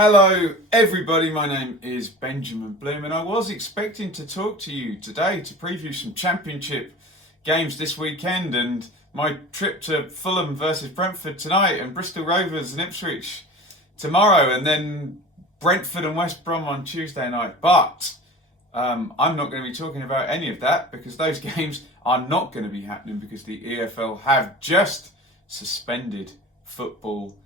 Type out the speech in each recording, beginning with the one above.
Hello everybody, my name is Benjamin Bloom and I was expecting to talk to you today to preview some championship games this weekend and my trip to Fulham versus Brentford tonight and Bristol Rovers and Ipswich tomorrow and then Brentford and West Brom on Tuesday night. But I'm not going to be talking about any of that because those games are not going to be happening because the EFL have just suspended football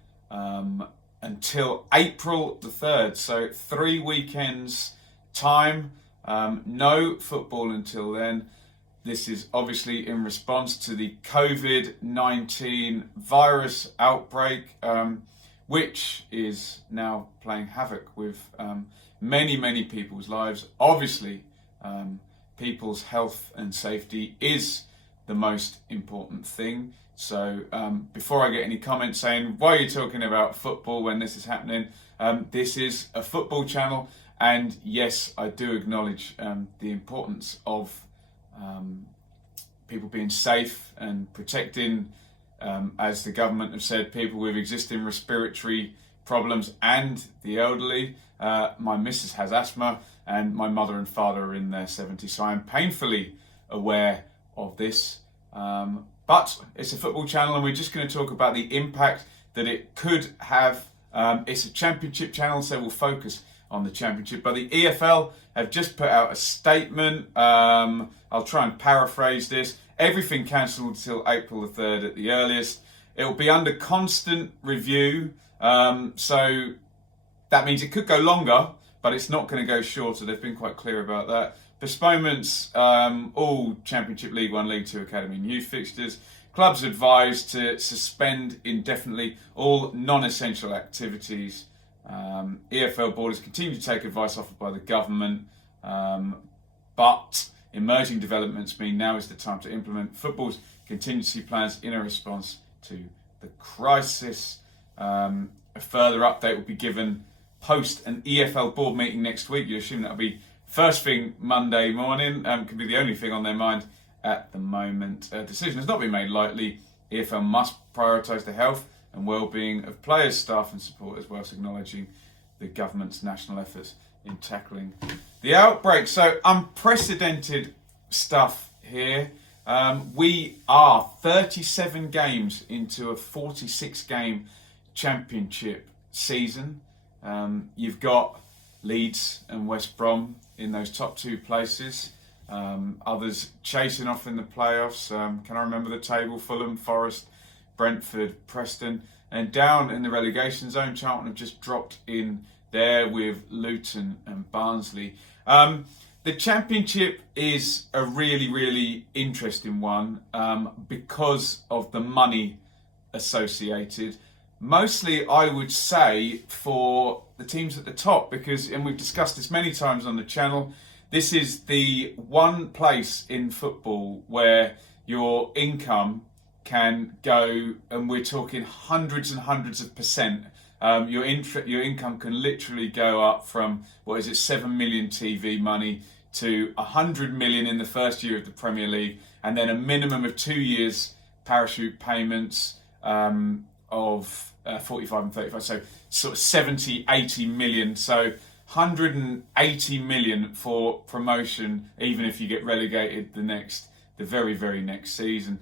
until April the 3rd. So 3 weekends time, no football until then. This is obviously in response to the COVID-19 virus outbreak, which is now playing havoc with many people's lives. Obviously, people's health and safety is the most important thing. So before I get any comments saying, why are you talking about football when this is happening? This is a football channel. And yes, I do acknowledge the importance of people being safe and protecting, as the government have said, people with existing respiratory problems and the elderly. My missus has asthma and my mother and father are in their 70s. So I'm painfully aware of this. But it's a football channel and we're just going to talk about the impact that it could have. It's a championship channel, so we'll focus on the championship. But the EFL have just put out a statement. I'll try and paraphrase this. Everything cancelled until April the 3rd at the earliest. It will be under constant review. So that means it could go longer, but it's not going to go shorter. They've been quite clear about that. Postponements, all Championship League 1, League 2 Academy and youth fixtures. Clubs advised to suspend indefinitely all non-essential activities. EFL board has continued to take advice offered by the government, but emerging developments mean now is the time to implement football's contingency plans in a response to the crisis. A further update will be given post an EFL board meeting next week. You assume that'll be first thing Monday morning. Could be the only thing on their mind at the moment. A decision has not been made lightly. EFL must prioritise the health and well-being of players, staff and supporters whilst acknowledging the government's national efforts in tackling the outbreak. So unprecedented stuff here. We are 37 games into a 46-game championship season. You've got Leeds and West Brom in those top two places. Others chasing off in the playoffs. Can I remember the table? Fulham, Forest, Brentford, Preston. And down in the relegation zone, Charlton have just dropped in there with Luton and Barnsley. The championship is a really interesting one because of the money associated. Mostly, I would say, for the teams at the top, because, and we've discussed this many times on the channel, this is the one place in football where your income can go, and we're talking hundreds and hundreds of percent. Your income can literally go up from, 7 million TV money to 100 million in the first year of the Premier League, and then a minimum of 2 years parachute payments of 45 and 35, so sort of 70, 80 million. So 180 million for promotion, even if you get relegated the very next season.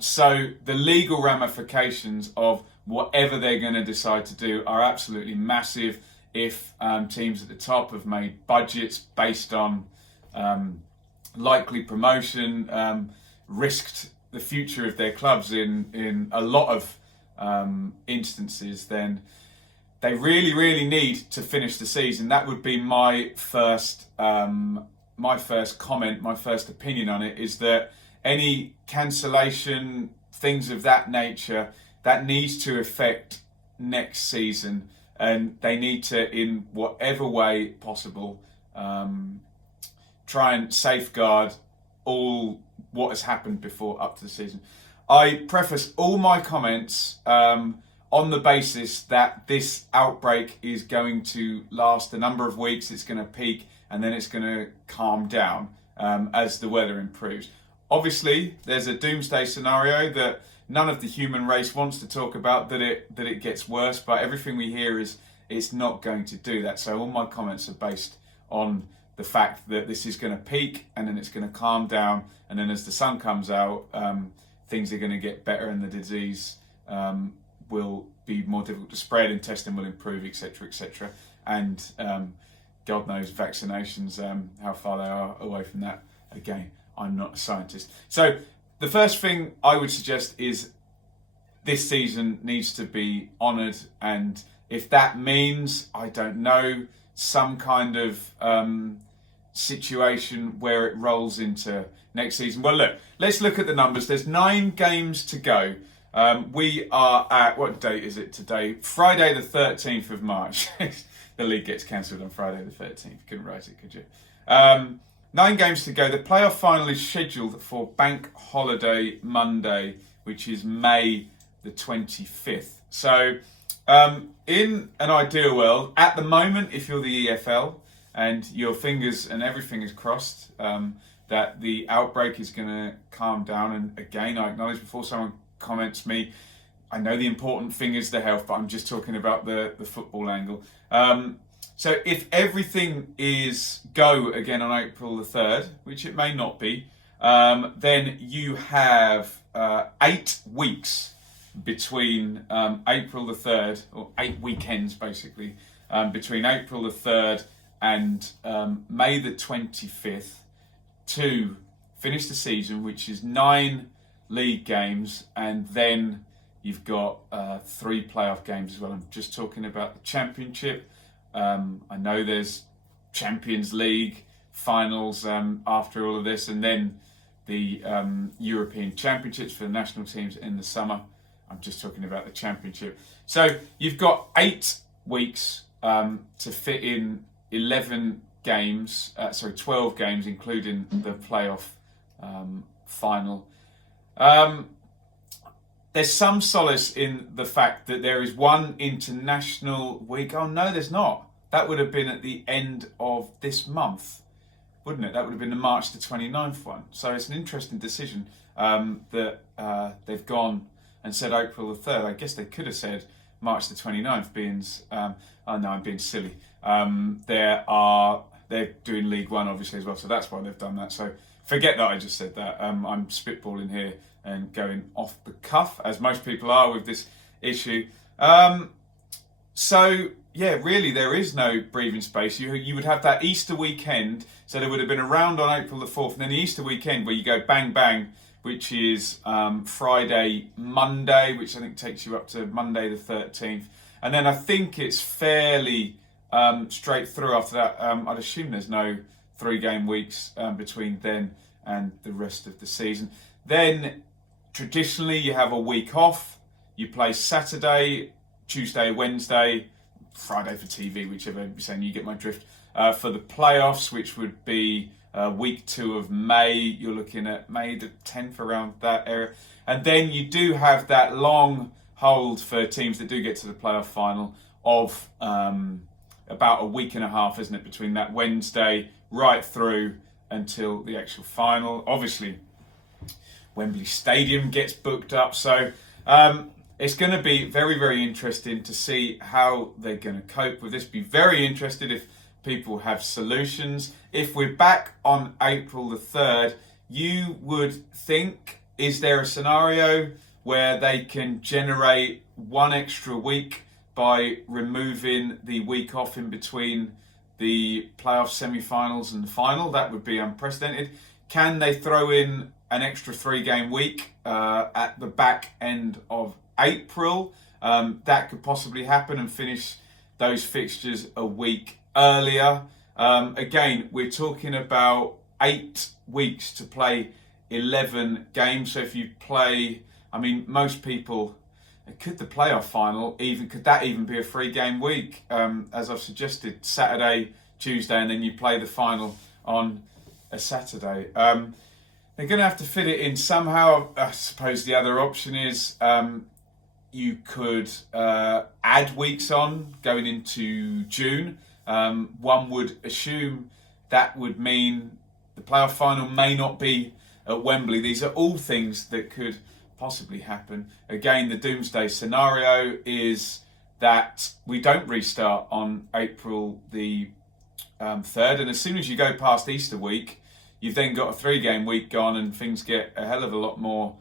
So the legal ramifications of whatever they're going to decide to do are absolutely massive. If teams at the top have made budgets based on likely promotion, risked the future of their clubs in a lot of instances, then they really need to finish the season. That would be my first comment, my first opinion on it, is that any cancellation, things of that nature, that needs to affect next season, and they need to, in whatever way possible, try and safeguard all what has happened before up to the season. I preface all my comments on the basis that this outbreak is going to last a number of weeks. It's going to peak and then it's going to calm down as the weather improves. Obviously, there's a doomsday scenario that none of the human race wants to talk about, that it gets worse, but everything we hear is It's not going to do that. So all my comments are based on the fact that this is going to peak and then it's going to calm down, and then as the sun comes out, things are going to get better and the disease will be more difficult to spread and testing will improve, etc., etc. And God knows vaccinations, how far they are away from that. Again, I'm not a scientist. So the first thing I would suggest is this season needs to be honoured, and if that means, I don't know, some kind of situation where it rolls into next season. Well, look, let's look at the numbers. There's 9 games to go. We are at, what date is it today? Friday the 13th of March. The league gets cancelled on Friday the 13th. Couldn't write it, could you? 9 games to go. The playoff final is scheduled for Bank Holiday Monday, which is May the 25th. So, in an ideal world, at the moment, if you're the EFL and your fingers and everything is crossed, that the outbreak is going to calm down. And again, I acknowledge before someone comments me, I know the important thing is the health, but I'm just talking about the football angle. So if everything is go again on April the 3rd, which it may not be, then you have 8 weeks between April the 3rd, or 8 weekends basically, between April the 3rd and May the 25th to finish the season, which is 9 league games, and then you've got 3 playoff games as well. I'm just talking about the Championship. I know there's Champions League finals after all of this, and then the European Championships for the national teams in the summer. I'm just talking about the Championship. So you've got 8 weeks to fit in 11 games, 12 games, including the playoff final. There's some solace in the fact that there is one international week. Oh no, there's not. That would have been at the end of this month, wouldn't it? That would have been the March the 29th one. So it's an interesting decision that they've gone and said April the 3rd. I guess they could have said March the 29th, being, oh no, I'm being silly. They're doing League One obviously as well, so that's why they've done that. So forget that I just said that. I'm spitballing here and going off the cuff, as most people are with this issue. So yeah, really there is no breathing space. You would have that Easter weekend, so there would have been a round on April the 4th, and then the Easter weekend where you go bang bang, which is Friday, Monday, which I think takes you up to Monday the 13th. And then I think it's fairly straight through after that. I'd assume there's no 3-game weeks between then and the rest of the season. Then traditionally you have a week off. You play Saturday, Tuesday, Wednesday, Friday for TV, whichever you're saying, you get my drift. For the playoffs, which would be week 2 of May, you're looking at May the 10th, around that area. And then you do have that long hold for teams that do get to the playoff final of about a week and a half, isn't it, between that Wednesday right through until the actual final. Obviously, Wembley Stadium gets booked up, so it's going to be very, very interesting to see how they're going to cope with this. Be very interested if people have solutions. If we're back on April the 3rd, you would think, is there a scenario where they can generate 1 extra week by removing the week off in between the playoff semi-finals and the final? That would be unprecedented. Can they throw in an extra 3-game week at the back end of April? That could possibly happen and finish those fixtures a week earlier. Again, we're talking about 8 weeks to play 11 games. So if you play, I mean, most people, could the playoff final could that even be a 3-game week? As I've suggested, Saturday, Tuesday, and then you play the final on a Saturday. They're going to have to fit it in somehow. I suppose the other option is you could add weeks on going into June. One would assume that would mean the playoff final may not be at Wembley. These are all things that could possibly happen. Again, the doomsday scenario is that we don't restart on April the 3rd, and as soon as you go past Easter week, you've then got a 3-game week gone, and things get a hell of a lot more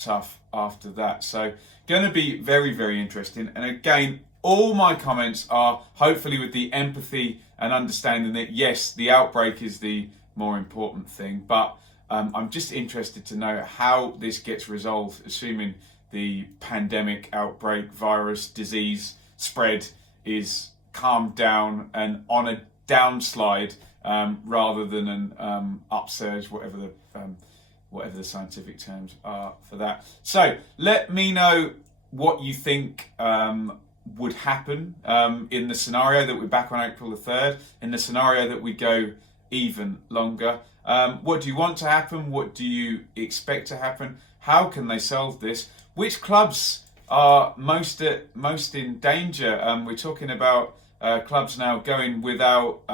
tough after that. So going to be very, very interesting. And again, all my comments are hopefully with the empathy and understanding that yes, the outbreak is the more important thing, but I'm just interested to know how this gets resolved, assuming the pandemic, outbreak, virus, disease spread is calmed down and on a downslide rather than an upsurge, whatever the scientific terms are for that. So let me know what you think would happen in the scenario that we're back on April the 3rd, in the scenario that we go even longer. What do you want to happen? What do you expect to happen? How can they solve this? Which clubs are most in danger? We're talking about clubs now going without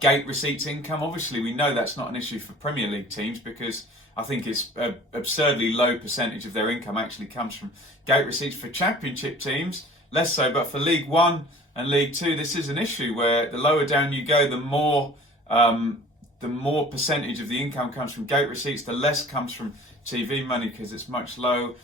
gate receipts income. Obviously, we know that's not an issue for Premier League teams because I think it's an absurdly low percentage of their income actually comes from gate receipts. For Championship teams, less so, but for League One and League Two, this is an issue where the lower down you go, the more percentage of the income comes from gate receipts, the less comes from TV money because it's much low.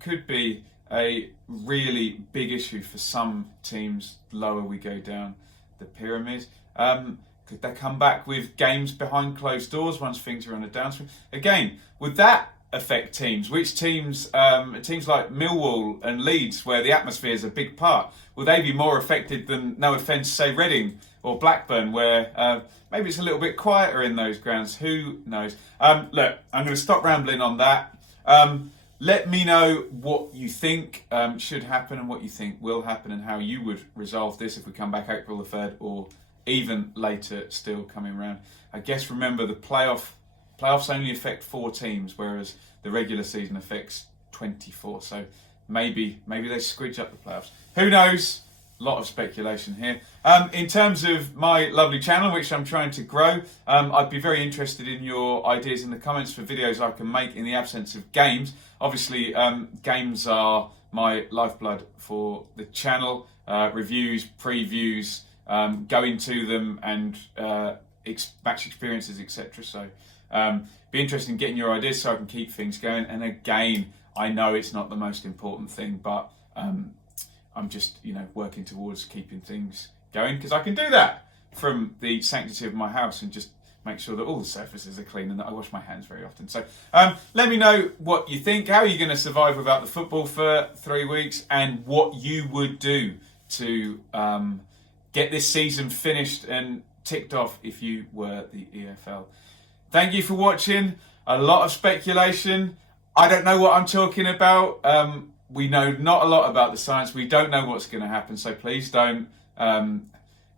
Could be a really big issue for some teams lower we go down the pyramid. Could they come back with games behind closed doors once things are on a downswing? Again, would that affect teams? Which teams, teams like Millwall and Leeds, where the atmosphere is a big part, will they be more affected than, no offence, say Reading or Blackburn, where maybe it's a little bit quieter in those grounds? Who knows? Look, I'm going to stop rambling on that. Let me know what you think should happen and what you think will happen and how you would resolve this if we come back April the 3rd or even later still coming around. I guess remember the playoffs only affect 4 teams, whereas the regular season affects 24. So maybe they squidge up the playoffs. Who knows? A lot of speculation here. In terms of my lovely channel, which I'm trying to grow, I'd be very interested in your ideas in the comments for videos I can make in the absence of games. Obviously, games are my lifeblood for the channel. Reviews, previews, going to them and match experiences, etc. So be interested in getting your ideas so I can keep things going. And again, I know it's not the most important thing, but I'm just working towards keeping things going because I can do that from the sanctity of my house and just make sure that all the surfaces are clean and that I wash my hands very often. So let me know what you think. How are you going to survive without the football for 3 weeks, and what you would do to get this season finished and ticked off if you were the EFL. Thank you for watching. A lot of speculation. I don't know what I'm talking about. We know not a lot about the science. We don't know what's going to happen. So please don't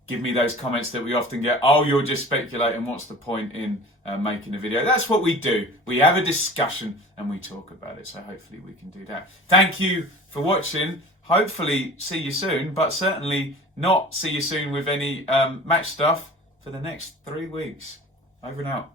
give me those comments that we often get. Oh, you're just speculating. What's the point in making a video? That's what we do. We have a discussion and we talk about it. So hopefully we can do that. Thank you for watching. Hopefully see you soon, but certainly not see you soon with any match stuff for the next 3 weeks. Over and out.